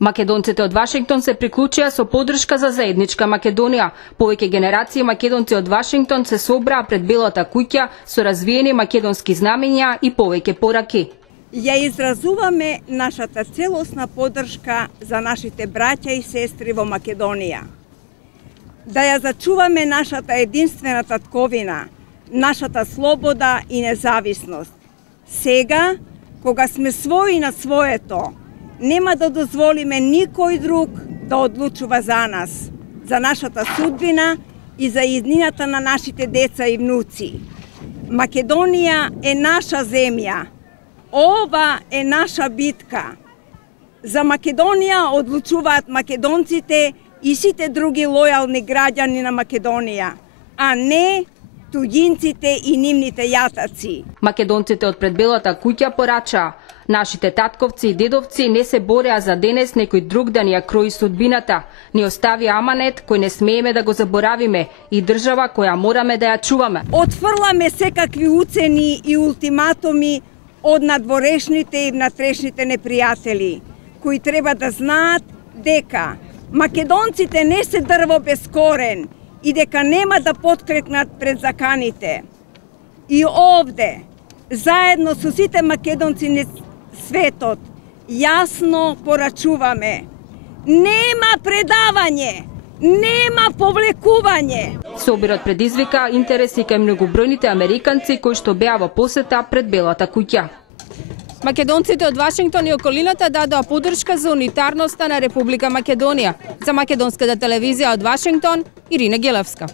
Македонците од Вашингтон се приклучија со поддршка за заедничка Македонија. Повеќе генерации македонци од Вашингтон се собраа пред Белата куќа со развиени македонски знамења и повеќе пораки. Ја изразуваме нашата целосна поддршка за нашите браќа и сестри во Македонија. Да ја зачуваме нашата единствена татковина, нашата слобода и независност. Сега, кога сме своји на своето, нема да дозволиме никој друг да одлучува за нас, за нашата судбина и за иднината на нашите деца и внуци. Македонија е наша земја. Ова е наша битка. За Македонија одлучуваат македонците и сите други лојални граѓани на Македонија, а не туѓинците и нивните јатаци. Македонците од пред Белата куќа порачаа: нашите татковци и дедовци не се бореа за денес некој друг да ни ја крои судбината. Ни остави аманет кој не смееме да го заборавиме и држава која мораме да ја чуваме. Отфрламе секакви уцени и ултиматуми од надворешните и внатрешните непријатели, кои треба да знаат дека македонците не се дрво без корен и дека нема да поткрекнат пред заканите. И овде, заедно со сите македонци на светот, јасно порачуваме: нема предавање, нема повлекување. Собирот предизвика интереси кај многобројните американци кои што беа во посета пред Белата куќа. Македонците од Вашингтон и околината дадоа поддршка за унитарноста на Република Македонија. За Македонската телевизија од Вашингтон, Ирина Гелевска.